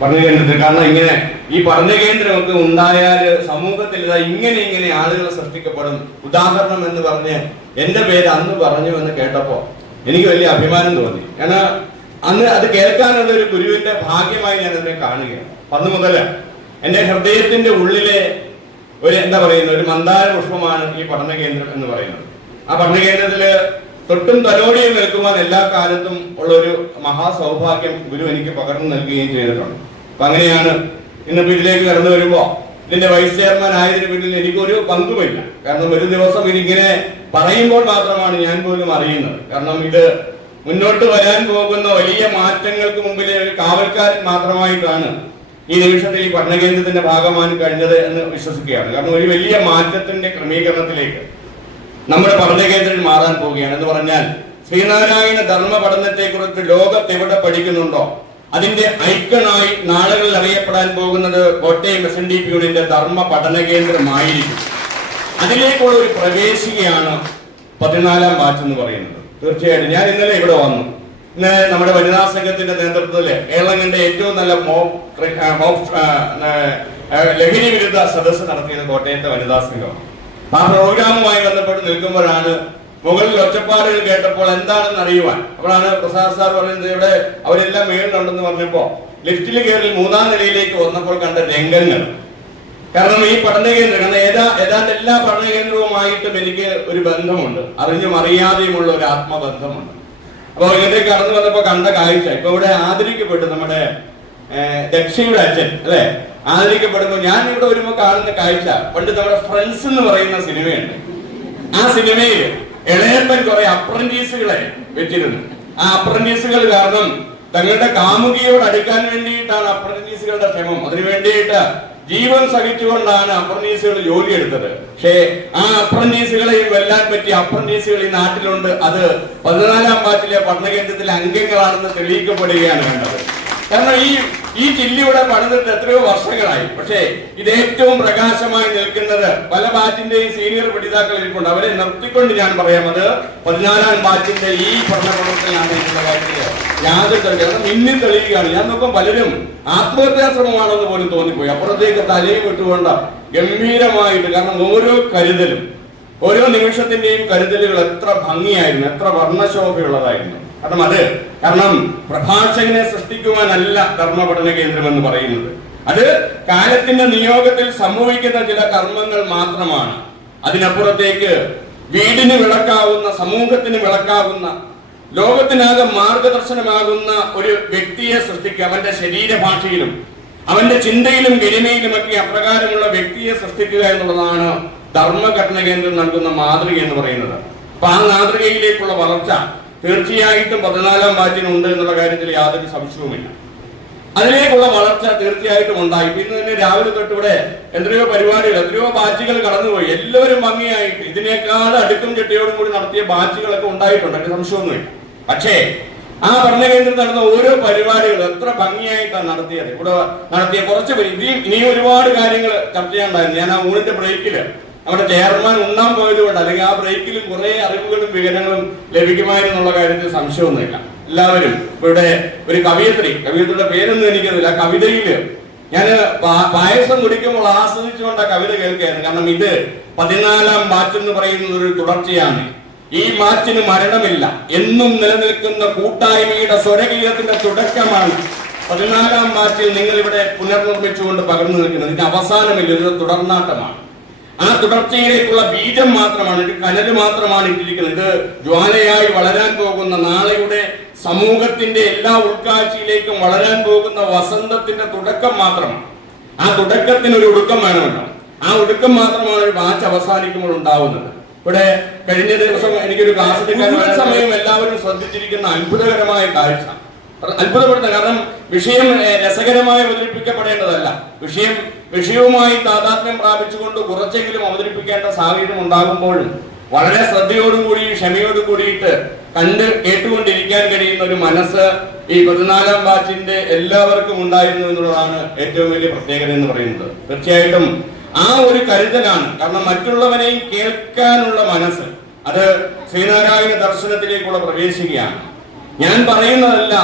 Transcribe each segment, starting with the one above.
പഠന കേന്ദ്രത്തിൽ കാരണം ഇങ്ങനെ ഈ പഠന കേന്ദ്രമൊക്കെ ഉണ്ടായാൽ സമൂഹത്തിൽ ഇതാ ഇങ്ങനെ ഇങ്ങനെ ആളുകൾ സൃഷ്ടിക്കപ്പെടും. ഉദാഹരണം എന്ന് പറഞ്ഞ് എന്റെ പേര് അന്ന് പറഞ്ഞു എന്ന് കേട്ടപ്പോ എനിക്ക് വലിയ അഭിമാനം തോന്നി. കാരണം അന്ന് അത് കേൾക്കാനുള്ള ഒരു ഗുരുവിന്റെ ഭാഗ്യമായി ഞാൻ അതിനെ കാണുകയാണ്. അന്ന് മുതൽ എന്റെ ഹൃദയത്തിന്റെ ഉള്ളിലെ ഒരു എന്താ പറയുന്ന ഒരു മന്ദാര പുഷ്പമാണ് ഈ പഠന കേന്ദ്രം എന്ന് പറയുന്നത്. ആ പഠന കേന്ദ്രത്തിൽ തൊട്ടും തലോടിയും നിൽക്കുവാൻ എല്ലാ കാലത്തും ഉള്ള ഒരു മഹാസൗഭാഗ്യം ഗുരു എനിക്ക് പകർന്നു നൽകുകയും ചെയ്തിട്ടുണ്ട്. അപ്പൊ അങ്ങനെയാണ് ഇന്ന് വീട്ടിലേക്ക് കടന്നു വരുമ്പോ ഇതിന്റെ വൈസ് ചെയർമാൻ ആയതിനു പിന്നിൽ എനിക്കൊരു പങ്കുമില്ല. കാരണം ഒരു ദിവസം ഇതിങ്ങനെ പറയുമ്പോൾ മാത്രമാണ് ഞാൻ പോലും അറിയുന്നത്. കാരണം ഇത് മുന്നോട്ട് വരാൻ പോകുന്ന വലിയ മാറ്റങ്ങൾക്ക് മുമ്പിലെ ഒരു കാവൽക്കാരൻ മാത്രമായിട്ടാണ് ഈ നിമിഷത്തിൽ ഈ പഠനകേന്ദ്രത്തിന്റെ ഭാഗമാണ് കഴിഞ്ഞത് എന്ന് വിശ്വസിക്കുകയാണ്. കാരണം ഒരു വലിയ മാറ്റത്തിന്റെ ക്രമീകരണത്തിലേക്ക് നമ്മുടെ പഠനകേന്ദ്രം മാറാൻ പോവുകയാണ്. എന്ന് പറഞ്ഞാൽ ശ്രീനാരായണ ധർമ്മ പഠനത്തെ കുറിച്ച് ലോകത്ത് എവിടെ പഠിക്കുന്നുണ്ടോ അതിന്റെ ഐക്കണായി നാളുകളിൽ അറിയപ്പെടാൻ പോകുന്നത് Kottayam S N D P യുടെ ധർമ്മ പഠന കേന്ദ്രമായിരിക്കും അതിലേക്കുള്ള ഒരു പ്രവേശികയാണ് പതിനാലാം ബാച്ച് എന്ന് പറയുന്നത്. തീർച്ചയായിട്ടും ഞാൻ ഇന്നലെ ഇവിടെ വന്നു. ഇന്ന് നമ്മുടെ വനിതാ സംഘത്തിന്റെ നേതൃത്വത്തിൽ കേരളങ്ങളുടെ ഏറ്റവും നല്ല ലഹരി വിരുദ്ധ സദസ്സ് നടത്തിയത് കോട്ടയത്തെ വനിതാ സംഘം ആ പ്രോഗ്രാമുമായി ബന്ധപ്പെട്ട് നിൽക്കുമ്പോഴാണ് മുകളിൽ ഒച്ചപ്പാടുകൾ കേട്ടപ്പോൾ എന്താണെന്ന് അറിയുവാൻ. അപ്പോഴാണ് പ്രസാദ് സാർ പറയുന്നത് ഇവിടെ അവരെല്ലാം മേളിലുണ്ടെന്ന് പറഞ്ഞപ്പോ ലിഫ്റ്റിൽ കയറി മൂന്നാം നിലയിലേക്ക് വന്നപ്പോൾ കണ്ട രംഗങ്ങൾ. കാരണം ഈ പഠന കേന്ദ്രം കാരണം ഏതാ ഏതാണ്ട് എല്ലാ പഠന കേന്ദ്രവുമായിട്ടും എനിക്ക് ഒരു ബന്ധമുണ്ട്. അറിഞ്ഞും അറിയാതെയുമുള്ള ഒരു ആത്മബന്ധമുണ്ട്. അപ്പൊ ഇങ്ങനത്തെ കടന്നു വന്നപ്പോ കണ്ട കാഴ്ച. ഇപ്പൊ ഇവിടെ ആദരിക്കപ്പെട്ടു നമ്മുടെ ദക്ഷയുടെ അച്ഛൻ അല്ലെ? ആദരിക്കപ്പെടുമ്പോ ഞാൻ ഇവിടെ വരുമ്പോ കാണുന്ന കാഴ്ച പണ്ട് നമ്മുടെ ഫ്രണ്ട്സ് എന്ന് പറയുന്ന സിനിമയുണ്ട്. ആ സിനിമയിൽ ഇളയപ്പൻ കുറെ അപ്രന്റീസുകളെ വെച്ചിരുന്നു. ആ അപ്രന്റീസുകൾ കാരണം തങ്ങളുടെ കാമുകിയോട് അടുക്കാൻ വേണ്ടിയിട്ടാണ് അപ്രന്റീസുകളുടെ ക്ഷമം. അതിനു വേണ്ടിയിട്ട് ജീവൻ സഹിച്ചുകൊണ്ടാണ് അപ്രന്റീസുകൾ ജോലി എടുത്തത്. പക്ഷേ ആ അപ്രന്റീസുകളെ വെല്ലാൻ പറ്റിയ അപ്രന്റീസുകൾ ഈ നാട്ടിലുണ്ട്. അത് പതിനാലാം പാറ്റിലെ പഠനകേന്ദ്രത്തിലെ അംഗങ്ങളാണെന്ന് തെളിയിക്കപ്പെടുകയാണ് വേണ്ടത്. കാരണം ഈ ഈ ചില്ലിയുടെ പണിതിട്ട് എത്രയോ വർഷങ്ങളായി. പക്ഷേ ഇത് ഏറ്റവും പ്രകാശമായി നിൽക്കുന്നത് പല ബാച്ചിന്റെയും സീനിയർ പഠിതാക്കൾ ഇരിപ്പുണ്ട്. അവരെ നിർത്തിക്കൊണ്ട് ഞാൻ പറയാം. അത് പതിനാലാം ബാച്ചിന്റെ ഈ കാര്യത്തിൽ യാതൊരു തരം- കാരണം മിന്നി തെളിയുകയാണ്. ഞാൻ നോക്കും പലരും ആത്മഹത്യാ ശ്രമമാണെന്ന് പോലും തോന്നിപ്പോയി. അപ്പുറത്തേക്ക് തലയും വിട്ടുകൊണ്ട് ഗംഭീരമായിട്ട് കാരണം ഓരോ കരുതലും ഓരോ നിമിഷത്തിന്റെയും കരുതലുകൾ എത്ര ഭംഗിയായിരുന്നു എത്ര വർണശോഭയുള്ളതായിരുന്നു. കാരണം അത് കാരണം പ്രഭാഷകനെ സൃഷ്ടിക്കുവാനല്ല ധർമ്മ പഠന കേന്ദ്രം എന്ന് പറയുന്നത്. അത് കാലത്തിന്റെ നിയോഗത്തിൽ സംഭവിക്കുന്ന ചില കർമ്മങ്ങൾ മാത്രമാണ്. അതിനപ്പുറത്തേക്ക് വീടിന് വിളക്കാവുന്ന സമൂഹത്തിന് വിളക്കാവുന്ന ലോകത്തിനാകെ മാർഗദർശനമാകുന്ന ഒരു വ്യക്തിയെ സൃഷ്ടിക്കുക. അവന്റെ ശരീരഭാഷയിലും അവന്റെ ചിന്തയിലും ഗരിമയിലുമൊക്കെ അപ്രകാരമുള്ള വ്യക്തിയെ സൃഷ്ടിക്കുക എന്നുള്ളതാണ് ധർമ്മഘടന കേന്ദ്രം നൽകുന്ന മാതൃക എന്ന് പറയുന്നത്. അപ്പൊ ആ മാതൃകയിലേക്കുള്ള വളർച്ച തീർച്ചയായിട്ടും പതിനാലാം ഉണ്ട് എന്നുള്ള കാര്യത്തിൽ യാതൊരു സംശയവുമില്ല. അതിലേക്കുള്ള വളർച്ച തീർച്ചയായിട്ടും ഉണ്ടായി. ഇന്ന് തന്നെ രാവിലെ തൊട്ട് ഇവിടെ എത്രയോ പരിപാടികൾ എത്രയോ ബാച്ചുകൾ കടന്നുപോയി. എല്ലാവരും ഭംഗിയായിട്ട് ഇതിനേക്കാൾ അടുക്കും ചിട്ടയോടും കൂടി നടത്തിയ ബാച്ചുകളൊക്കെ ഉണ്ടായിട്ടുണ്ട്. അതിന് സംശയമൊന്നുമില്ല. പക്ഷേ ആ പഠനകേന്ദ്രത്തിൽ നടന്ന ഓരോ പരിപാടികളും എത്ര ഭംഗിയായിട്ടാണ് നടത്തിയത്. ഇവിടെ നടത്തിയ കുറച്ച് ഇനിയും ഒരുപാട് കാര്യങ്ങൾ ചർച്ച ചെയ്യാണ്ടായിരുന്നു ഞാൻ ആ ഊണിന്റെ ബ്രേക്കിൽ നമ്മുടെ ചെയർമാൻ ഉണ്ടാൻ പോയത് കൊണ്ട് അല്ലെങ്കിൽ ആ ബ്രേക്കിലും കുറെ അറിവുകളും വിവരങ്ങളും ലഭിക്കുമായിരുന്നുള്ള കാര്യത്തിൽ സംശയമൊന്നുമില്ല. എല്ലാവരും ഇവിടെ ഒരു കവിയത്രി കവിയത്രിയുടെ പേരൊന്നും എനിക്കറിയില്ല ആ കവിതയിൽ ഞാൻ പായസം കുടിക്കുമ്പോൾ ആസ്വദിച്ചുകൊണ്ട് ആ കവിത കേൾക്കുകയായിരുന്നു. കാരണം ഇത് പതിനാലാം ബാച്ച് എന്ന് പറയുന്നത് ഒരു തുടർച്ചയാണ്. ഈ മാച്ചിന് മരണമില്ല. എന്നും നിലനിൽക്കുന്ന കൂട്ടായ്മയുടെ സ്വരഗീതത്തിന്റെ തുടക്കമാണ് പതിനാലാം മാച്ചിൽ നിങ്ങൾ ഇവിടെ പുനർനിർമ്മിച്ചുകൊണ്ട് പകർന്നു നിൽക്കുന്നത്. ഇതിന് അവസാനമില്ല ഇത് തുടർനാട്ടമാണ് ആ തുടർച്ചയിലേക്കുള്ള ബീജം മാത്രമാണ് ഒരു കനൽ മാത്രമാണ് ഇട്ടിരിക്കുന്നത്. ഇത് ജ്വാലയായി വളരാൻ പോകുന്ന നാളെയുടെ സമൂഹത്തിന്റെ എല്ലാ ഉൾക്കാഴ്ചയിലേക്കും വളരാൻ പോകുന്ന വസന്തത്തിന്റെ തുടക്കം മാത്രമാണ് ആ തുടക്കത്തിന് ഒരു ഒടുക്കം വേണമല്ലോ. ആ ഒടുക്കം മാത്രമാണ് ഒരു വാച്ച് അവസാനിക്കുമ്പോൾ ഉണ്ടാവുന്നത്. ഇവിടെ കഴിഞ്ഞ ദിവസം എനിക്കൊരു ക്ലാസ് എടുക്കാൻ സമയം എല്ലാവരും ശ്രദ്ധിച്ചിരിക്കുന്ന അത്ഭുതകരമായ കാഴ്ച. അത്ഭുതപ്പെടുത്തുന്നത് കാരണം വിഷയം രസകരമായി അവതരിപ്പിക്കപ്പെടേണ്ടതല്ല. വിഷയം വിഷയവുമായി താതാത്മ്യം പ്രാപിച്ചുകൊണ്ട് കുറച്ചെങ്കിലും അവതരിപ്പിക്കേണ്ട സാഹചര്യം ഉണ്ടാകുമ്പോഴും വളരെ ശ്രദ്ധയോടുകൂടി ക്ഷമയോടുകൂടിയിട്ട് കണ്ട് കേട്ടുകൊണ്ടിരിക്കാൻ കഴിയുന്ന ഒരു മനസ്സ് ഈ പതിനാലാം ബാച്ചിന്റെ എല്ലാവർക്കും ഉണ്ടായിരുന്നു എന്നുള്ളതാണ് ഏറ്റവും വലിയ പ്രത്യേകത എന്ന് പറയുന്നത്. തീർച്ചയായിട്ടും ആ ഒരു കരുതലാണ്. കാരണം മറ്റുള്ളവരെയും കേൾക്കാനുള്ള മനസ്സ് അത് ശ്രീനാരായണ ദർശനത്തിലേക്കുള്ള പ്രവേശിക്കുകയാണ്. ഞാൻ പറയുന്നതല്ല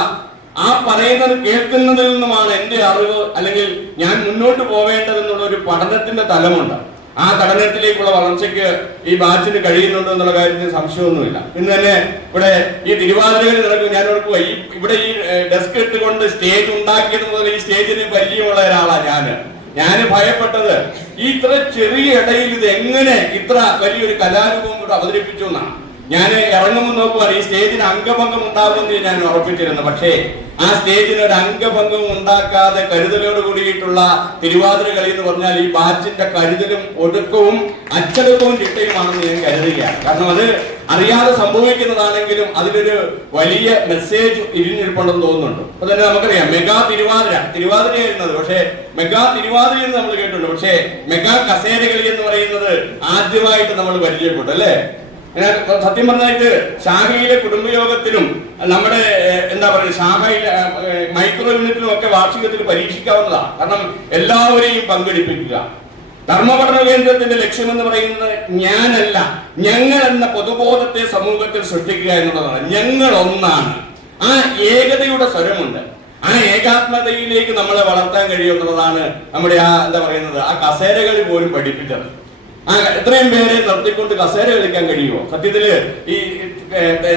ആ പറയുന്നത് കേൾക്കുന്നതിൽ നിന്നുമാണ് എന്റെ അറിവ് അല്ലെങ്കിൽ ഞാൻ മുന്നോട്ട് പോവേണ്ടതെന്നുള്ള ഒരു പഠനത്തിന്റെ തലമുണ്ട്. ആ പഠനത്തിലേക്കുള്ള വളർച്ചയ്ക്ക് ഈ ബാച്ചിന് കഴിയുന്നുണ്ട് എന്നുള്ള കാര്യത്തിൽ സംശയമൊന്നുമില്ല. ഇന്ന് തന്നെ ഇവിടെ ഈ തിരുവാതിരകൾ നടക്കും. ഞാൻ ഓർക്കുക ഈ ഇവിടെ ഈ ഡെസ്ക് ഇട്ടുകൊണ്ട് സ്റ്റേജ് ഉണ്ടാക്കിയത് മുതൽ ഈ സ്റ്റേജിന് പരിചയമുള്ള ഒരാളാണ് ഞാൻ. ഞാൻ ഭയപ്പെട്ടത് ഈ ഇത്ര ചെറിയ ഇടയിൽ ഇത് എങ്ങനെ ഇത്ര വലിയൊരു കലാരൂപം കൂടെ അവതരിപ്പിച്ചു എന്നാണ്. ഞാൻ ഇറങ്ങുമ്പോൾ നോക്കുവാൻ ഈ സ്റ്റേജിന് അംഗഭംഗം ഉണ്ടാകുമെന്ന് ഞാൻ ഉറപ്പിച്ചിരുന്നു. പക്ഷേ ആ സ്റ്റേജിന് ഒരു അംഗഭംഗം ഉണ്ടാക്കാതെ കരുതലോട് കൂടിയിട്ടുള്ള തിരുവാതിര കളി എന്ന് പറഞ്ഞാൽ ഈ ബാച്ചിന്റെ കരുതലും ഒടുക്കവും അച്ചടക്കവും ചിട്ടയുമാണെന്ന് ഞാൻ കരുതുകയാണ്. കാരണം അത് അറിയാതെ സംഭവിക്കുന്നതാണെങ്കിലും അതിലൊരു വലിയ മെസ്സേജ് ഇരിഞ്ഞിരിപ്പുണ്ടെന്ന് തോന്നുന്നുണ്ട്. അപ്പൊ തന്നെ നമുക്കറിയാം മെഗാ തിരുവാതിര തിരുവാതിര എന്നത് പക്ഷേ മെഗാ തിരുവാതിര എന്ന് നമ്മൾ കേട്ടിട്ടുണ്ട്. പക്ഷേ മെഗാ കസേരകളി എന്ന് പറയുന്നത് ആദ്യമായിട്ട് നമ്മൾ പരിചയപ്പെട്ടു അല്ലേ? സത്യം പറഞ്ഞാൽ ഇത് ഷാഹയിലെ കുടുംബയോഗത്തിലും നമ്മുടെ എന്താ പറയുക ഷാഹയിലെ മൈക്രോ യൂണിറ്റിലും ഒക്കെ വാർഷികത്തിൽ പരീക്ഷിക്കാവുന്നതാണ് കാരണം എല്ലാവരെയും പങ്കെടുപ്പിക്കുക. ധർമ്മപഠന കേന്ദ്രത്തിന്റെ ലക്ഷ്യം എന്ന് പറയുന്നത് ഞാനല്ല ഞങ്ങൾ എന്ന പൊതുബോധത്തെ സമൂഹത്തിൽ സൃഷ്ടിക്കുക എന്നുള്ളതാണ്. ഞങ്ങൾ ഒന്നാണ് ആ ഏകതയുടെ സ്വരമുണ്ട്. ആ ഏകാത്മതയിലേക്ക് നമ്മളെ വളർത്താൻ കഴിയുമെന്നുള്ളതാണ് നമ്മുടെ ആ എന്താ പറയുന്നത് ആ കസേരകളിൽ പോലും പഠിപ്പിച്ചത്. ആ എത്രയും പേരെ നിർത്തിക്കൊണ്ട് കസേര കളിക്കാൻ കഴിയുമോ? സത്യത്തിൽ ഈ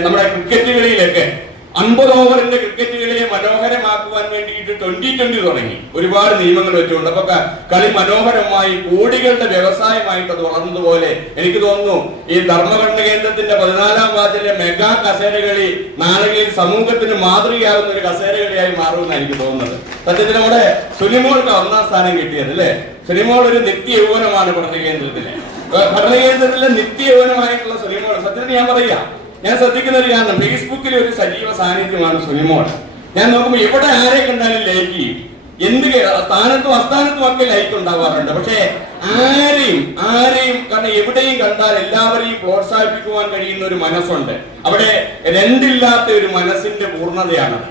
നമ്മുടെ ക്രിക്കറ്റ് കളിയിലൊക്കെ അമ്പത് ഓവറിന്റെ ക്രിക്കറ്റ് കളിയെ മനോഹരമാക്കുവാൻ വേണ്ടിയിട്ട് ട്വന്റി ട്വന്റി തുടങ്ങി. ഒരുപാട് നിയമങ്ങൾ വെച്ചുകൊണ്ട്. അപ്പൊ കളി മനോഹരമായി കോടികളുടെ വ്യവസായമായിട്ട് അത് വളർന്നതുപോലെ എനിക്ക് തോന്നുന്നു ഈ ധർമ്മകണ്ഠ കേന്ദ്രത്തിന്റെ പതിനാലാം വാർഡിലെ മെഗാ കസേര കളി സമൂഹത്തിന് മാതൃകയാകുന്ന ഒരു കസേര കളിയായി മാറുമെന്നാണ് എനിക്ക് തോന്നുന്നത്. സത്യത്തിൽ നമ്മുടെ സുനിമോൾക്ക് ഒന്നാം സ്ഥാനം കിട്ടിയത് അല്ലേ? സുനിമോൾ ഒരു നിത്യ യൗവനമാണ് പഠന കേന്ദ്രത്തിലെ ഏഹ് പഠന കേന്ദ്രത്തിലെ നിത്യ യൗവനമായിട്ടുള്ള സുനിമോൾ സത്യത്തിൽ ഞാൻ പറയാ ഞാൻ ശ്രദ്ധിക്കുന്ന ഒരു കാരണം ഫേസ്ബുക്കിൽ ഒരു സജീവ സാന്നിധ്യമാണ് സിനിമകൾ ഞാൻ നോക്കുമ്പോൾ എവിടെ ആരെ കണ്ടാലും ലൈക്ക് ചെയ്യും. എന്ത് സ്ഥാനത്തും അസ്ഥാനത്തും ഒക്കെ ലൈക്ക് ഉണ്ടാവാറുണ്ട്. പക്ഷേ ആരെയും ആരെയും കാരണം എവിടെയും കണ്ടാൽ എല്ലാവരെയും പ്രോത്സാഹിപ്പിക്കുവാൻ കഴിയുന്ന ഒരു മനസ്സുണ്ട്. അവിടെ രണ്ടില്ലാത്ത ഒരു മനസ്സിന്റെ പൂർണതയാണത്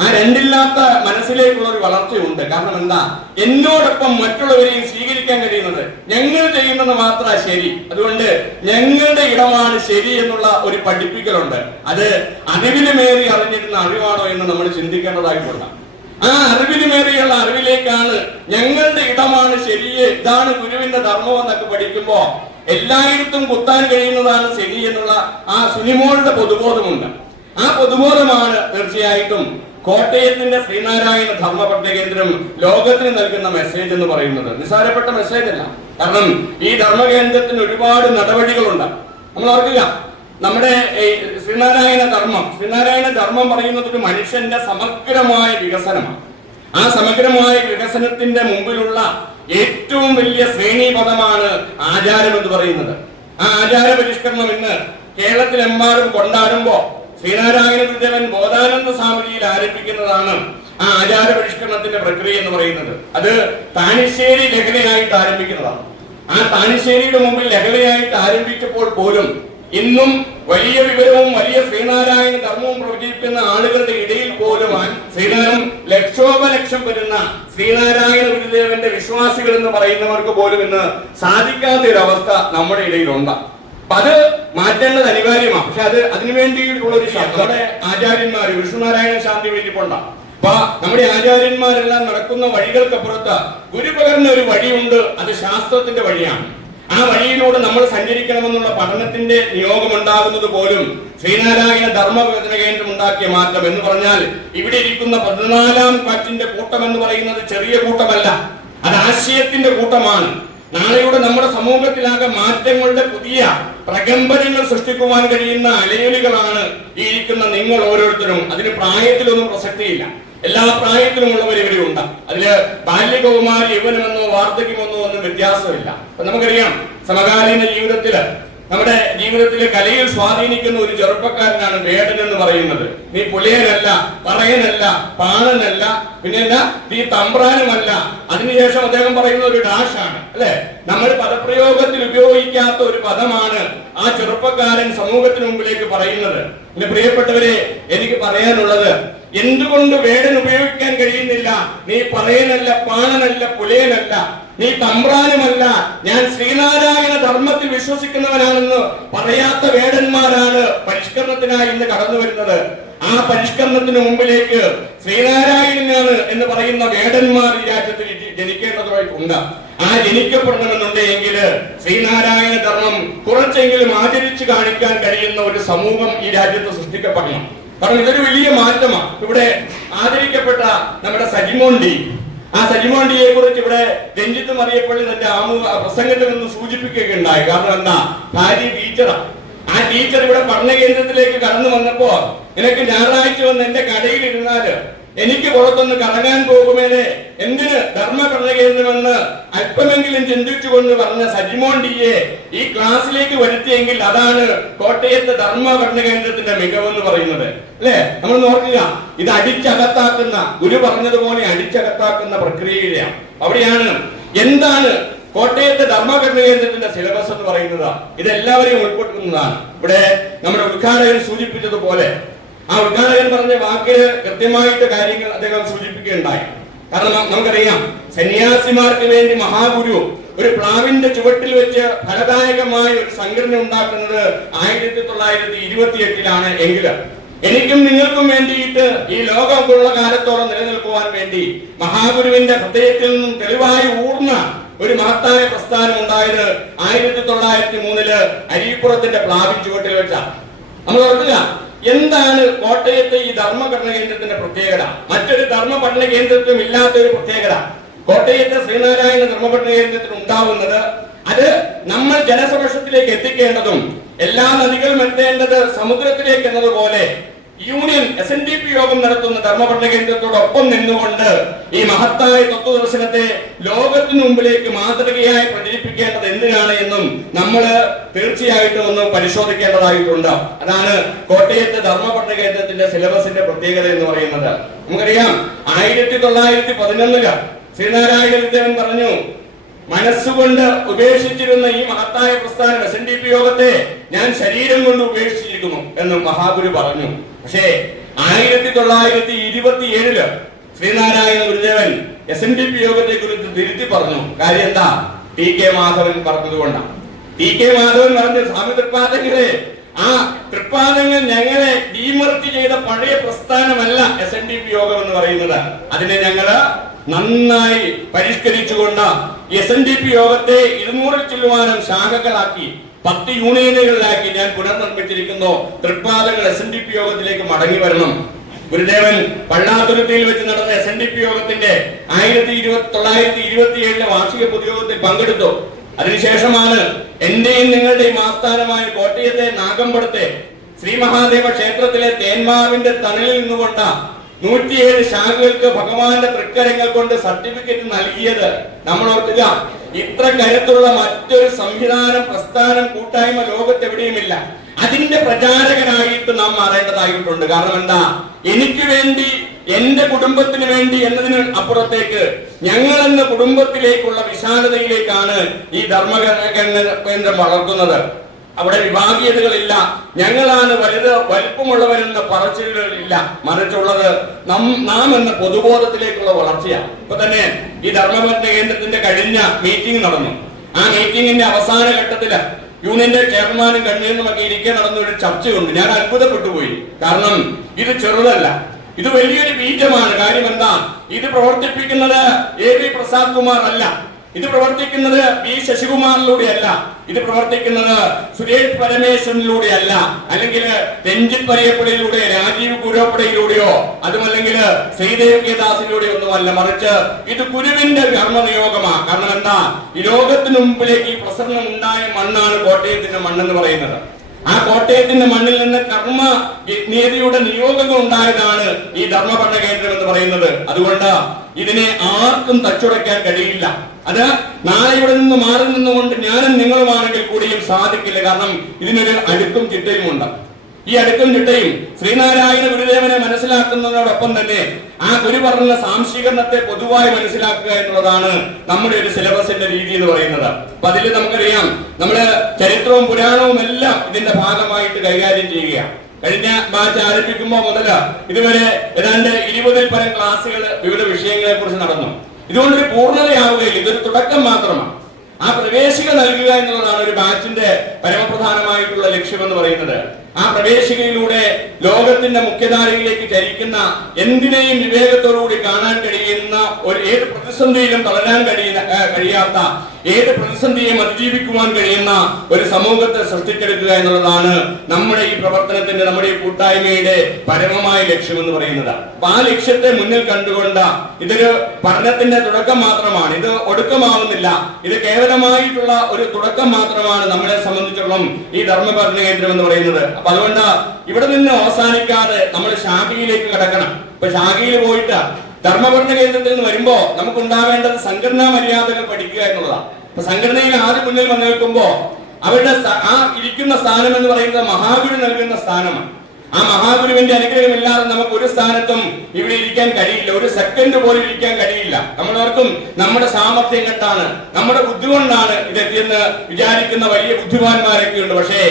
ആ രണ്ടില്ലാത്ത മനസ്സിലേക്കുള്ള ഒരു വളർച്ചയുണ്ട്. കാരണം എന്താ? എന്നോടൊപ്പം മറ്റുള്ളവരെയും സ്വീകരിക്കാൻ കഴിയുന്നത് ഞങ്ങൾ ചെയ്യുന്നത് മാത്രമാണ് ശരി. അതുകൊണ്ട് ഞങ്ങളുടെ ഇടമാണ് ശരി എന്നുള്ള ഒരു പഠിപ്പിക്കലുണ്ട്. അത് അറിവിലുമേറി അറിഞ്ഞിരുന്ന അറിവാണോ എന്ന് നമ്മൾ ചിന്തിക്കേണ്ടതായിട്ടുണ്ട് ആ അറിവിലുമേറിയുള്ള അറിവിലേക്കാണ് ഞങ്ങളുടെ ഇടമാണ് ശരിയെ ഇതാണ് ഗുരുവിന്റെ ധർമ്മം എന്നൊക്കെ പഠിക്കുമ്പോ എല്ലായിടത്തും കുത്താൻ കഴിയുന്നതാണ് ശരി എന്നുള്ള ആ സുനിമോളുടെ പൊതുബോധമുണ്ട്. ആ പൊതുബോധമാണ് തീർച്ചയായിട്ടും കോട്ടയത്തിന്റെ ശ്രീനാരായണ ധർമ്മപഠന കേന്ദ്രം ലോകത്തിന് നൽകുന്ന മെസ്സേജ് എന്ന് പറയുന്നത്. നിസ്സാരപ്പെട്ട മെസ്സേജ് അല്ല. കാരണം ഈ ധർമ്മകേന്ദ്രത്തിന് ഒരുപാട് നടപടികളുണ്ട്. നമ്മൾ ഓർക്കില്ല നമ്മുടെ ശ്രീനാരായണ ധർമ്മം ശ്രീനാരായണ ധർമ്മം പറയുന്നത് ഒരു മനുഷ്യന്റെ സമഗ്രമായ വികസനമാണ്. ആ സമഗ്രമായ വികസനത്തിന്റെ മുമ്പിലുള്ള ഏറ്റവും വലിയ ശ്രേണീപദമാണ് ആചാരം എന്ന് പറയുന്നത്. ആ ആചാര പരിഷ്കരണം ഇന്ന് കേരളത്തിലെമ്പാടും കൊണ്ടാടുമ്പോ ശ്രീനാരായണ ഗുരുദേവൻ ബോധാനന്ദ സ്വാമിജിയിൽ ആരംഭിക്കുന്നതാണ് ആ ആചാര പരിഷ്കരണത്തിന്റെ പ്രക്രിയ എന്ന് പറയുന്നത്. അത് താനിശ്ശേരി ലഹലയായിട്ട് ആരംഭിക്കുന്നതാണ്. ആ താനിശ്ശേരിയുടെ മുമ്പിൽ ലഹലയായിട്ട് ആരംഭിച്ചപ്പോൾ പോലും ഇന്നും വലിയ വിവരവും വലിയ ശ്രീനാരായണ ധർമ്മവും പ്രവചിക്കുന്ന ആളുകളുടെ ഇടയിൽ പോലും ആ ശ്രീനാരായണ ലക്ഷോപലക്ഷം വരുന്ന ശ്രീനാരായണ ഗുരുദേവന്റെ വിശ്വാസികൾ എന്ന് പറയുന്നവർക്ക് പോലും ഇന്ന് സാധിക്കാത്ത ഒരു അവസ്ഥ നമ്മുടെ ഇടയിലുണ്ട്. അപ്പൊ അത് മാറ്റേണ്ടത് അനിവാര്യമാണ്. പക്ഷെ അത് അതിനു വേണ്ടിയിട്ടുള്ള ഒരു നമ്മുടെ ആചാര്യന്മാർ വിഷ്ണുനാരായണ ശാന്തി വേണ്ടിപ്പോണ്ട അപ്പൊ നമ്മുടെ ആചാര്യന്മാരെല്ലാം നടക്കുന്ന വഴികൾക്കപ്പുറത്ത് ഗുരു പകർന്ന ഒരു വഴിയുണ്ട് അത് ശാസ്ത്രത്തിന്റെ വഴിയാണ്. ആ വഴിയിലൂടെ നമ്മൾ സഞ്ചരിക്കണമെന്നുള്ള പഠനത്തിന്റെ നിയോഗം ഉണ്ടാകുന്നത് പോലും ശ്രീനാരായണ ധർമ്മവിഭജന കേന്ദ്രം ഉണ്ടാക്കിയ മാറ്റം എന്ന് പറഞ്ഞാൽ ഇവിടെ ഇരിക്കുന്ന പതിനാലാം കാറ്റിന്റെ കൂട്ടം എന്ന് പറയുന്നത് ചെറിയ കൂട്ടമല്ല. അത് ആശയത്തിന്റെ കൂട്ടമാണ്. നാളെയുടെ നമ്മുടെ സമൂഹത്തിലാകെ മാറ്റങ്ങളുടെ പുതിയ പ്രകമ്പനങ്ങൾ സൃഷ്ടിക്കുവാൻ കഴിയുന്ന അലയലുകളാണ് ഈ ഇരിക്കുന്ന നിങ്ങൾ ഓരോരുത്തരും. അതിന് പ്രായത്തിലൊന്നും പ്രസക്തിയില്ല. എല്ലാ പ്രായത്തിലുമുള്ളവർ ഇവിടെ ഉണ്ട് അതിൽ ബാല്യകൗമാരി യൗവനമെന്നോ വാർദ്ധക്യമെന്നോ ഒന്നും വ്യത്യാസമില്ല. അപ്പൊ നമുക്കറിയാം സമകാലീന ജീവിതത്തിൽ നമ്മുടെ ജീവിതത്തിലെ കലയിൽ സ്വാധീനിക്കുന്ന ഒരു ചെറുപ്പക്കാരനാണ് വേടൻ എന്ന് പറയുന്നത്. നീ പുലയനല്ല പറയനല്ല പാണനല്ല പിന്നെ എന്താ നീ തമ്പ്രാനുമല്ല അതിനുശേഷം അദ്ദേഹം പറയുന്ന ഒരു ഡാഷാണ് അല്ലെ? നമ്മൾ പദപ്രയോഗത്തിൽ ഉപയോഗിക്കാത്ത ഒരു പദമാണ് ആ ചെറുപ്പക്കാരൻ സമൂഹത്തിന് മുമ്പിലേക്ക് പറയുന്നത്. പിന്നെ പ്രിയപ്പെട്ടവരെ എനിക്ക് പറയാനുള്ളത് എന്തുകൊണ്ട് വേടൻ ഉപയോഗിക്കാൻ കഴിയുന്നില്ല? നീ പറയനല്ല പാണനല്ല പുലയനല്ല. നീ തമ്പ്രാനുമല്ല. ഞാൻ ശ്രീനാരായണ ധർമ്മത്തിൽ വിശ്വസിക്കുന്നവനാണെന്ന് പറയാത്ത വേടന്മാരാണ് പരിഷ്കരണത്തിനായി ഇന്ന് കടന്നു വരുന്നത്. ആ പരിഷ്കരണത്തിന് മുമ്പിലേക്ക് ശ്രീനാരായണനാണ് എന്ന് പറയുന്ന വേടന്മാർ ഈ രാജ്യത്തിൽ ജനിക്കേണ്ടതായിട്ടുണ്ട് ആ ജനിക്കപ്പെടണമെന്നുണ്ടെങ്കിൽ ശ്രീനാരായണ ധർമ്മം കുറച്ചെങ്കിലും ആചരിച്ചു കാണിക്കാൻ കഴിയുന്ന ഒരു സമൂഹം ഈ രാജ്യത്ത് സൃഷ്ടിക്കപ്പെടണം. കാരണം ഇതൊരു വലിയ മാറ്റമാണ്. ഇവിടെ ആദരിക്കപ്പെട്ട നമ്മുടെ സജിമോണ്ടി ആ സജിമോണ്ടിയെ കുറിച്ച് ഇവിടെ രഞ്ജിത്തും മറിയപ്പള്ളി തന്റെ ആമുഖ പ്രസംഗത്തിൽ നിന്ന് സൂചിപ്പിക്കുകയുണ്ടായി കാരണം എന്താ? ഭാര്യ ടീച്ചറാണ് ആ ടീച്ചർ ഇവിടെ പഠന കേന്ദ്രത്തിലേക്ക് കടന്നു വന്നപ്പോ നിനക്ക് ഞായറാഴ്ച വന്ന് എന്റെ കടയിൽ ഇരുന്നാൽ എനിക്ക് പുറത്തൊന്ന് കറങ്ങാൻ പോകുമേനെ എന്തിന് ധർമ്മ കടകേന്ദ്രമെന്ന് അല്പമെങ്കിലും ചിന്തിച്ചുകൊണ്ട് പറഞ്ഞ സജിമോൻ ഡിയെ ഈ ക്ലാസ്സിലേക്ക് വരുത്തിയെങ്കിൽ അതാണ് കോട്ടയത്തെ ധർമ്മ പഠന കേന്ദ്രത്തിന്റെ മികവെന്ന് പറയുന്നത്. അല്ലെ? നമ്മൾ നോക്കുക ഇത് അടിച്ചകത്താക്കുന്ന ഗുരു പറഞ്ഞതുപോലെ അടിച്ചകത്താക്കുന്ന പ്രക്രിയയിലാണ്. അവിടെയാണ് എന്താണ് കോട്ടയത്തെ ധർമ്മകരണ കേന്ദ്രത്തിന്റെ സിലബസ് എന്ന് പറയുന്നത്. ഇതെല്ലാവരെയും ഉൾപ്പെടുത്തുന്നതാണ്. ഇവിടെ നമ്മുടെ ഉദ്ഘാടകൻ സൂചിപ്പിച്ചതുപോലെ ആ ഉദ്ഘാടകൻ പറഞ്ഞ വാക്കിന് കൃത്യമായിട്ട് കാര്യങ്ങൾ അദ്ദേഹം സൂചിപ്പിക്കുകയുണ്ടായി. കാരണം നമുക്കറിയാം സന്യാസിമാർക്ക് വേണ്ടി മഹാഗുരു ഒരു പ്ലാവിന്റെ ചുവട്ടിൽ വെച്ച് ഫലദായകമായ ഒരു സംഘടന ഉണ്ടാക്കുന്നത് ആയിരത്തി തൊള്ളായിരത്തി ഇരുപത്തി എട്ടിലാണ് എങ്കിൽ എനിക്കും നിങ്ങൾക്കും വേണ്ടിയിട്ട് ഈ ലോകമുള്ള കാലത്തോളം നിലനിൽക്കുവാൻ വേണ്ടി മഹാഗുരുവിന്റെ ഹൃദയത്തിൽ നിന്നും തെളിവായി ഊർന്ന ഒരു മഹത്തായ പ്രസ്ഥാനം ഉണ്ടായത് ആയിരത്തി തൊള്ളായിരത്തി മൂന്നിൽ അരീപ്പുറത്തിന്റെ പ്ലാവിൻ ചുവട്ടിൽ വെച്ചാണ്. നമ്മൾ ഓർക്കുക എന്താണ് കോട്ടയത്തെ ഈ ധർമ്മ പഠന കേന്ദ്രത്തിന്റെ പ്രത്യേകത? മറ്റൊരു ധർമ്മ പഠന കേന്ദ്രത്തിലും ഇല്ലാത്ത ഒരു പ്രത്യേകത. കോട്ടയത്തെ ശ്രീനാരായണ ധർമ്മ പഠന കേന്ദ്രത്തിൽ ഉണ്ടാവുന്നത് അത് നമ്മൾ ജനസമക്ഷത്തിലേക്ക് എത്തിക്കേണ്ടതും എല്ലാ നദികളും എത്തേണ്ടത് സമുദ്രത്തിലേക്ക് എന്നതുപോലെ union S N D P യോഗം നടത്തുന്ന ധർമ്മപഠന കേന്ദ്രത്തോടൊപ്പം നിന്നുകൊണ്ട് ഈ മഹത്തായ തത്വദർശനത്തെ ലോകത്തിനു മുമ്പിലേക്ക് മാതൃകയായി പ്രചരിപ്പിക്കേണ്ടത് എന്തിനാണ് എന്നും നമ്മൾ തീർച്ചയായിട്ടും ഒന്ന് പരിശോധിക്കേണ്ടതായിട്ടുണ്ട്. അതാണ് കോട്ടയത്തെ ധർമ്മപഠന കേന്ദ്രത്തിന്റെ സിലബസിന്റെ പ്രത്യേകത എന്ന് പറയുന്നത്. നമുക്കറിയാം ആയിരത്തി തൊള്ളായിരത്തി പതിനൊന്നിൽ ശ്രീനാരായണ വിദ്യൻ പറഞ്ഞു മനസ്സുകൊണ്ട് ഉപേക്ഷിച്ചിരുന്ന ഈ മഹത്തായ പ്രസ്ഥാനം എസ് എൻ ഡി പി യോഗത്തെ ഞാൻ ശരീരം കൊണ്ട് ഉപേക്ഷിച്ചിരിക്കുന്നു എന്ന് മഹാഗുരു പറഞ്ഞു. പക്ഷേ ആയിരത്തി തൊള്ളായിരത്തി ഇരുപത്തി ഏഴിൽ Sreenarayana Gurudevan S N D P യോഗത്തെ കുറിച്ച് തിരുത്തി പറഞ്ഞു. കാര്യം എന്താ ടി കെ മാധവൻ പറഞ്ഞതുകൊണ്ടാണ്. ടി കെ മാധവൻ പറഞ്ഞ സ്വാമി തൃപ്പാദങ്ങളെ ആ തൃപ്പാദങ്ങൾ ഞങ്ങളെ ഡീമർത്തി ചെയ്ത പഴയ പ്രസ്ഥാനമല്ല എസ് എൻ ഡി പി യോഗം എന്ന് പറയുന്നത്. അതിനെ ഞങ്ങൾ നന്നായി പരിഷ്കരിച്ചുകൊണ്ട് എസ് എൻ ഡി പി യോഗത്തെ ഇരുന്നൂറിൽ ചെല്ലുവാനും ശാഖകളാക്കി. പത്ത് യൂണിയനുകളിലാക്കി ഞാൻ പുനർനിർമ്മിച്ചിരിക്കുന്നു. തൃപ്പാതകൾ എസ് എൻ ഡി പി യോഗത്തിലേക്ക് മടങ്ങി വരണം. ഗുരുദേവൻ പള്ളാതുരുത്തിയിൽ വെച്ച് നടന്ന എസ് എൻ ഡി പി യോഗത്തിന്റെ ആയിരത്തി ഇരുപത്തി തൊള്ളായിരത്തി ഇരുപത്തി ഏഴിലെ വാർഷിക പൊതുയോഗത്തിൽ പങ്കെടുത്തു. അതിനുശേഷമാണ് എന്റെയും നിങ്ങളുടെയും ആസ്ഥാനമായ കോട്ടയത്തെ നാഗമ്പടത്തെ ശ്രീ മഹാദേവ ക്ഷേത്രത്തിലെ തേന്മാവിന്റെ തണലിൽ നിന്നുകൊണ്ട നൂറ്റിയേഴ് ശാഖകൾക്ക് ഭഗവാന്റെ തൃക്കരങ്ങൾ കൊണ്ട് സർട്ടിഫിക്കറ്റ് നൽകിയത് നമ്മൾ ഓർക്കുക ഇത്ര കരുത്തുള്ള മറ്റൊരു സംവിധാനം പ്രസ്ഥാനം കൂട്ടായ്മ ലോകത്ത് എവിടെയുമില്ല അതിന്റെ പ്രചാരകനായിട്ട് നാം മാറേണ്ടതായിട്ടുണ്ട്. കാരണം എന്താ? എനിക്ക് വേണ്ടി എന്റെ കുടുംബത്തിന് വേണ്ടി എന്നതിന് അപ്പുറത്തേക്ക് ഞങ്ങൾ എന്ന കുടുംബത്തിലേക്കുള്ള വിശാലതയിലേക്കാണ് ഈ ധർമ്മകേന്ദ്രം വളർത്തുന്നത്. അവിടെ വിഭാഗീയതകളില്ല. ഞങ്ങളാണ് വലുത് വലുപ്പമുള്ളവരെന്ന പറച്ചിലുകളില്ല. മറിച്ചുള്ളത് നം- നാം എന്ന പൊതുബോധത്തിലേക്കുള്ള വളർച്ചയാണ്. ഇപ്പൊ തന്നെ ഈ ധർമ്മപത്ന കേന്ദ്രത്തിന്റെ കഴിഞ്ഞ മീറ്റിംഗ് നടന്നു. ആ മീറ്റിംഗിന്റെ അവസാന ഘട്ടത്തിൽ യൂണിയന്റെ ചെയർമാനും കൺവീനറും ഒക്കെ ഇരിക്കെ നടന്ന ഒരു ചർച്ചയുണ്ട്. ഞാൻ അത്ഭുതപ്പെട്ടു പോയി കാരണം ഇത് ചെറുതല്ല. ഇത് വലിയൊരു ബീജമാണ്. കാര്യം എന്താ? ഇത് പ്രവർത്തിപ്പിക്കുന്നത് എ വി പ്രസാദ് കുമാർ അല്ല. ഇത് പ്രവർത്തിക്കുന്നത് വി ശശികുമാറിലൂടെയല്ല. ഇത് പ്രവർത്തിക്കുന്നത് സുരേഷ് പരമേശ്വരനിലൂടെയല്ല. അല്ലെങ്കിൽ രഞ്ജിത് പരയപ്പടിയിലൂടെ രാജീവ് കുരോപ്പടയിലൂടെയോ അതുമല്ലെങ്കിൽ ശ്രീദേവ് കേദാസിലൂടെയോ ഒന്നുമല്ല മറിച്ച് ഇത് ഗുരുവിന്റെ കർമ്മനിയോഗമാണ് കാരണം എന്താ? ഈ ലോകത്തിന് മുമ്പിലേക്ക് ഈ പ്രസരണം ഉണ്ടായ മണ്ണാണ് കോട്ടയത്തിന്റെ മണ്ണെന്ന് പറയുന്നത്. ആ കോട്ടയത്തിന്റെ മണ്ണിൽ നിന്ന് കർമ്മ നീതിയുടെ നിയോഗങ്ങൾ ഉണ്ടായതാണ് ഈ ധർമ്മപഠന കേന്ദ്രം എന്ന് പറയുന്നത്. അതുകൊണ്ട് ഇതിനെ ആർക്കും തച്ചുടയ്ക്കാൻ കഴിയില്ല. അത് നാളെ ഇവിടെ നിന്ന് മാറി നിന്നുകൊണ്ട് ഞാനും നിങ്ങളുമാണെങ്കിൽ കൂടിയും സാധിക്കില്ല. കാരണം ഇതിനൊരു അടുക്കും ചിട്ടയും ഉണ്ട് ഈ അടുക്കും ചിട്ടയും ശ്രീനാരായണ ഗുരുദേവനെ മനസ്സിലാക്കുന്നതിനോടൊപ്പം തന്നെ ആ ഗുരു പറഞ്ഞ സാംശീകരണത്തെ പൊതുവായി മനസ്സിലാക്കുക എന്നുള്ളതാണ് നമ്മുടെ ഒരു സിലബസിന്റെ രീതി എന്ന് പറയുന്നത്. അപ്പൊ അതിൽ നമുക്കറിയാം നമ്മൾ ചരിത്രവും പുരാണവും എല്ലാം ഇതിന്റെ ഭാഗമായിട്ട് കൈകാര്യം ചെയ്യുകയാണ് കഴിഞ്ഞ ബാച്ച് ആരംഭിക്കുമ്പോൾ മുതൽ ഇതുവരെ ഏതാണ്ട് ഇരുപതിൽ പരം ക്ലാസ്സുകൾ വിവിധ വിഷയങ്ങളെ കുറിച്ച് നടന്നു. ഇതുകൊണ്ടൊരു പൂർണതയാവുകയില്ല ഇതൊരു തുടക്കം മാത്രമാണ്. ആ പ്രവേശിക നൽകുക എന്നുള്ളതാണ് ഒരു ബാച്ചിന്റെ പരമപ്രധാനമായിട്ടുള്ള ലക്ഷ്യം എന്ന് പറയുന്നത്. ആ പ്രവേശികയിലൂടെ ലോകത്തിന്റെ മുഖ്യധാരയിലേക്ക് ചരിക്കുന്ന എന്തിനേയും വിവേകത്തോടുകൂടി കാണാൻ കഴിയുന്ന ഒരു ഏത് പ്രതിസന്ധിയിലും തളരാൻ കഴിയുന്ന കഴിയാത്ത ഏത് പ്രതിസന്ധിയെയും അതിജീവിക്കുവാൻ കഴിയുന്ന ഒരു സമൂഹത്തെ സൃഷ്ടിച്ചെടുക്കുക എന്നുള്ളതാണ് നമ്മുടെ ഈ പ്രവർത്തനത്തിന്റെ നമ്മുടെ ഈ കൂട്ടായ്മയുടെ പരമമായ ലക്ഷ്യം എന്ന് പറയുന്നത്. അപ്പൊ ആ ലക്ഷ്യത്തെ മുന്നിൽ കണ്ടുകൊണ്ട് ഇതൊരു പഠനത്തിന്റെ തുടക്കം മാത്രമാണ്. ഇത് ഒടുക്കമാവുന്നില്ല. ഇത് കേവലമായിട്ടുള്ള ഒരു തുടക്കം മാത്രമാണ് നമ്മളെ സംബന്ധിച്ചുള്ള ഈ ധർമ്മ പഠന കേന്ദ്രം എന്ന് പറയുന്നത്. അപ്പൊ അതുകൊണ്ട് ഇവിടെ നിന്ന് അവസാനിക്കാതെ നമ്മൾ ശാഖയിലേക്ക് കിടക്കണം. ഇപ്പൊ ശാഖയിൽ പോയിട്ട് ധർമ്മപഠന കേന്ദ്രത്തിൽ നിന്ന് വരുമ്പോ നമുക്ക് ഉണ്ടാവേണ്ടത് സംഘടനാ മര്യാദകൾ പഠിക്കുക എന്നുള്ളതാണ്. സംഘടനയിൽ ആദ്യം മുന്നിൽ വന്നു നിൽക്കുമ്പോ അവരുടെ ആ ഇരിക്കുന്ന സ്ഥാനം എന്ന് പറയുന്നത് മഹാഗുരു നൽകുന്ന സ്ഥാനമാണ്. ആ മഹാഗുരുവിന്റെ അനുഗ്രഹമില്ലാതെ നമുക്ക് ഒരു സ്ഥാനത്തും ഇവിടെ ഇരിക്കാൻ കഴിയില്ല. ഒരു സെക്കൻഡ് പോലും ഇരിക്കാൻ കഴിയില്ല. നമ്മളോർക്കും നമ്മുടെ സാമർത്ഥ്യം കെട്ടാണ് നമ്മുടെ ബുദ്ധി കൊണ്ടാണ് ഇതെത്തിയെന്ന് വിചാരിക്കുന്ന വലിയ ബുദ്ധിമാന്മാരൊക്കെ ഉണ്ട് പക്ഷേ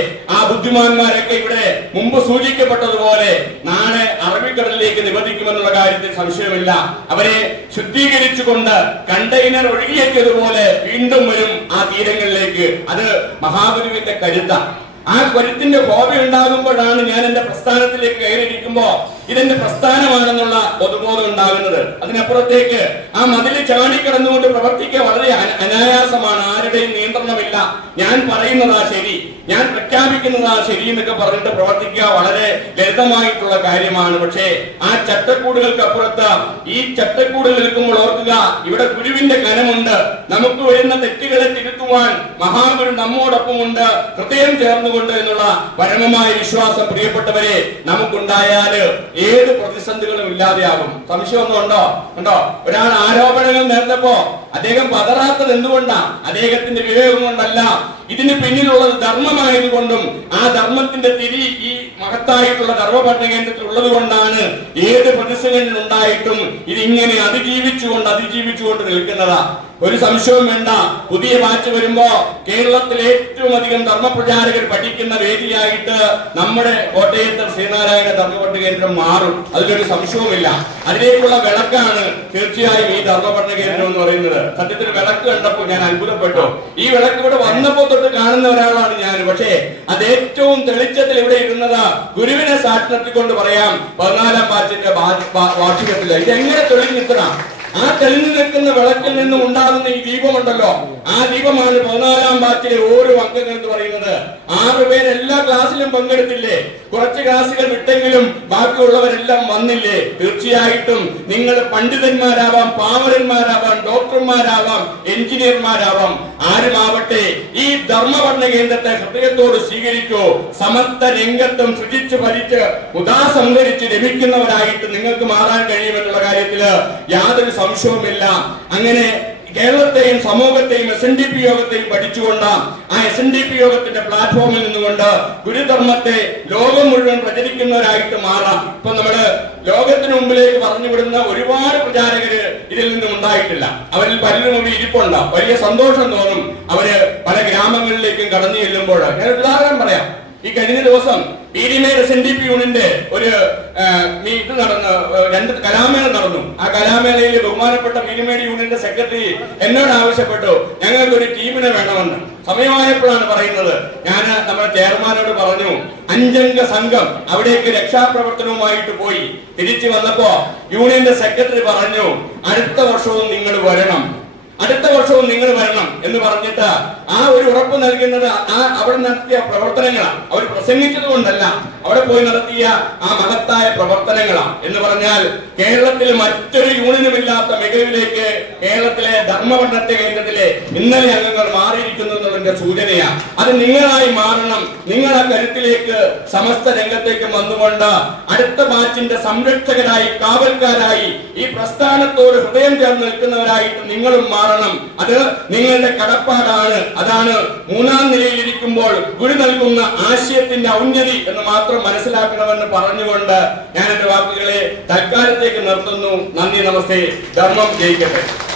ബുദ്ധിമാന്മാരൊക്കെ ഇവിടെ മുമ്പ് സൂചിക്കപ്പെട്ടതുപോലെ നാളെ അറബിക്കടലിലേക്ക് നിബന്ധിക്കുമെന്നുള്ള കാര്യത്തിൽ സംശയമില്ല. അവരെ ശുദ്ധീകരിച്ചുകൊണ്ട് കണ്ടെയ്നർ ഒഴുകിയെത്തിയതുപോലെ വീണ്ടും വരും ആ തീരങ്ങളിലേക്ക്. അത് മഹാഗുരുവിന്റെ കരുത്താണ്. ആ കരുത്തിന്റെ കോപ ഉണ്ടാകുമ്പോഴാണ് ഞാൻ എന്റെ പ്രസ്ഥാനത്തിലേക്ക് കയറിയിരിക്കുമ്പോ ഇതെന്റെ പ്രസ്ഥാനമാണെന്നുള്ള പൊതുബോധം ഉണ്ടാകുന്നത്. അതിനപ്പുറത്തേക്ക് ആ മതിൽ ചാടിക്കടന്നുകൊണ്ട് പ്രവർത്തിക്കുക വളരെ അന- അനായാസമാണ്. ആരുടെയും നിയന്ത്രണമില്ല. ഞാൻ പറയുന്നതാ ശരി. ഞാൻ പ്രഖ്യാപിക്കുന്നതാ ശരി എന്നൊക്കെ പറഞ്ഞിട്ട് പ്രവർത്തിക്കുക വളരെ ലളിതമായിട്ടുള്ള കാര്യമാണ്. പക്ഷേ ആ ചട്ടക്കൂടുകൾക്കപ്പുറത്ത് ഈ ചട്ടക്കൂടിൽ നിൽക്കുമ്പോൾ ഓർക്കുക ഇവിടെ ഗുരുവിന്റെ കനമുണ്ട്. നമുക്ക് വരുന്ന തെറ്റുകളെ തിരുത്തുവാൻ മഹാഗുരു നമ്മോടൊപ്പം ഉണ്ട് ഹൃദയം ചേർന്നുകൊണ്ട് എന്നുള്ള പരമമായ വിശ്വാസം പ്രിയപ്പെട്ടവരെ നമുക്കുണ്ടായാൽ ഏത് പ്രതിസന്ധികളും ഇല്ലാതെയാകും. സംശയമൊന്നും ഉണ്ടോ ഉണ്ടോ? ഒരാൾ ആരോപണങ്ങൾ നേർന്നപ്പോ അദ്ദേഹം പതറാത്തത് എന്തുകൊണ്ടാ? അദ്ദേഹത്തിന്റെ വിവേകം കൊണ്ടല്ല. ഇതിന് പിന്നിലുള്ളത് ധർമ്മമായതുകൊണ്ടും ആ ധർമ്മത്തിന്റെ തിരി ഈ മഹത്തായിട്ടുള്ള ധർമ്മപഠന കേന്ദ്രത്തിൽ ഉള്ളത് കൊണ്ടാണ് ഏത് പ്രതിസന്ധി ഉണ്ടായിട്ടും ഇതിങ്ങനെ അതിജീവിച്ചുകൊണ്ട് അതിജീവിച്ചുകൊണ്ട് നിൽക്കുന്നതാ. ഒരു സംശയവും വേണ്ട. പുതിയ ബാച്ച് വരുമ്പോ കേരളത്തിൽ ഏറ്റവും അധികം ധർമ്മപ്രചാരകർ പഠിക്കുന്ന വേദിയായിട്ട് നമ്മുടെ കോട്ടയത്തെ ശ്രീനാരായണ ധർമ്മപഠന കേന്ദ്രം മാറും. അതിലൊരു സംശയവുമില്ല. അതിലേക്കുള്ള വിളക്കാണ് തീർച്ചയായും ഈ ധർമ്മപഠന കേന്ദ്രം എന്ന് പറയുന്നത്. സത്യത്തിൽ വിളക്ക് കണ്ടപ്പോൾ ഞാൻ അത്ഭുതപ്പെട്ടു. ഈ വിളക്ക് ഇവിടെ വന്നപ്പോ തൊട്ട് കാണുന്ന ഒരാളാണ് ഞാൻ പക്ഷേ അത് ഏറ്റവും തെളിച്ചത്തിൽ ഇവിടെ ഇരുന്നത് ഗുരുവിനെ സാക്ഷി നിർത്തിക്കൊണ്ട് പറയാം പതിനാലാം ഇത് എങ്ങനെ ഇതെങ്ങനെ തെളിഞ്ഞിത്തണം ആ തെളിഞ്ഞു നിൽക്കുന്ന വിളക്കിൽ നിന്നും ഉണ്ടാകുന്ന ഈ ദീപമുണ്ടല്ലോ. ആ ദീപമാണ് പതിനാലാം ബാച്ചിലെ ഓരോ അംഗങ്ങൾ എന്ന് പറയുന്നത്. ആറ് പേര് എല്ലാ ക്ലാസ്സിലും പങ്കെടുത്തില്ലേ? കുറച്ച് ക്ലാസ്സുകൾ വിട്ടെങ്കിലും ബാക്കിയുള്ളവരെല്ലാം വന്നില്ലേ? തീർച്ചയായിട്ടും നിങ്ങൾ പണ്ഡിതന്മാരാവാം പാവരന്മാരാവാം ഡോക്ടർമാരാവാം എഞ്ചിനീയർമാരാവാം. ആരുമാവട്ടെ ഈ ധർമ്മപഠന കേന്ദ്രത്തെ ഹൃദയത്തോട് സ്വീകരിക്കൂ. സമസ്ത രംഗത്തും ശുചിച്ച് ഭരിച്ച് ഉദാസംഹരിച്ച് രമിക്കുന്നവരായിട്ട് നിങ്ങൾക്ക് മാറാൻ കഴിയുമെന്നുള്ള കാര്യത്തിൽ യാതൊരു സംശയവുമില്ല. അങ്ങനെ കേരളത്തെയും സമൂഹത്തെയും എസ് എൻ ഡി പി യോഗത്തെയും പഠിച്ചുകൊണ്ട് ആ എസ് എൻ ഡി പി യോഗത്തിന്റെ പ്ലാറ്റ്ഫോമിൽ നിന്നുകൊണ്ട് ഗുരുധർമ്മത്തെ ലോകം മുഴുവൻ പ്രചരിക്കുന്നവരായിട്ട് മാറാം. ഇപ്പൊ നമ്മൾ ലോകത്തിന് മുമ്പിലേക്ക് പറഞ്ഞുവിടുന്ന ഒരുപാട് പ്രചാരകര് ഇതിൽ നിന്നും ഉണ്ടായിട്ടില്ല. അവരിൽ പലരും ഇവിടെ ഇരിപ്പുണ്ട്. വലിയ സന്തോഷം തോന്നും അവർ പല ഗ്രാമങ്ങളിലേക്കും കടന്നു ചെല്ലുമ്പോൾ. ഞാൻ ഉദാഹരണം പറയാം. ഈ കഴിഞ്ഞ ദിവസം പീരിമേൽ എസ് എൻ ഡി പി യൂണിന്റെ ഒരു മീ ഇത് നടന്ന് രണ്ട് കലാമേള നടന്നു. ആ കലാമേളയിൽ ബഹുമാനപ്പെട്ട മീനുമേടി യൂണിയന്റെ സെക്രട്ടറി എന്നോട് ആവശ്യപ്പെട്ടു. ഞങ്ങൾക്ക് ഒരു ടീമിനെ വേണമെന്ന്. സമയമായപ്പോഴാണ് പറയുന്നത്. ഞാൻ നമ്മുടെ ചെയർമാനോട് പറഞ്ഞു അഞ്ചംഗ സംഘം അവിടേക്ക് രക്ഷാപ്രവർത്തനവുമായിട്ട് പോയി. തിരിച്ചു വന്നപ്പോ യൂണിയന്റെ സെക്രട്ടറി പറഞ്ഞു അടുത്ത വർഷവും നിങ്ങൾ വരണം. അടുത്ത വർഷവും നിങ്ങൾ വരണം എന്ന് പറഞ്ഞിട്ട് ആ ഒരു ഉറപ്പ് നൽകുന്നത് ആ അവിടെ നടത്തിയ പ്രവർത്തനങ്ങളാണ്. അവർ പ്രസംഗിച്ചത് കൊണ്ടല്ല. അവിടെ പോയി നടത്തിയ ആ മഹത്തായ പ്രവർത്തനങ്ങളാണ്. എന്ന് പറഞ്ഞാൽ കേരളത്തിൽ മറ്റൊരു യൂണിയനുമില്ലാത്ത മികവിലേക്ക് കേരളത്തിലെ ധർമ്മപണ്ഡത്തെ കേന്ദ്രത്തിലെ ഇന്നലെ അംഗങ്ങൾ മാറിയിരിക്കുന്നു എന്നുള്ളതിന്റെ സൂചനയാണ്. അത് നിങ്ങളായി മാറണം. നിങ്ങൾ ആ കരുത്തിലേക്ക് സമസ്ത രംഗത്തേക്ക് വന്നുകൊണ്ട് അടുത്ത ബാച്ചിന്റെ സംരക്ഷകരായി കാവൽക്കാരായി ഈ പ്രസ്ഥാനത്തോട് ഹൃദയം ചേർന്ന് നിൽക്കുന്നവരായിട്ട് നിങ്ങളും മാറണം അത് നിങ്ങളുടെ കടപ്പാടാണ്. അതാണ് മൂന്നാം നിലയിൽ ഇരിക്കുമ്പോൾ ഗുരു നൽകുന്ന ആശയത്തിന്റെ ഔന്നതി എന്ന് മാത്രം മനസ്സിലാക്കണമെന്ന് പറഞ്ഞുകൊണ്ട് ഞാൻ എന്റെ വാക്കുകളെ തൽക്കാലത്തേക്ക് നിർത്തുന്നു. നന്ദി നമസ്തേ. ധർമ്മം ജയിക്കട്ടെ.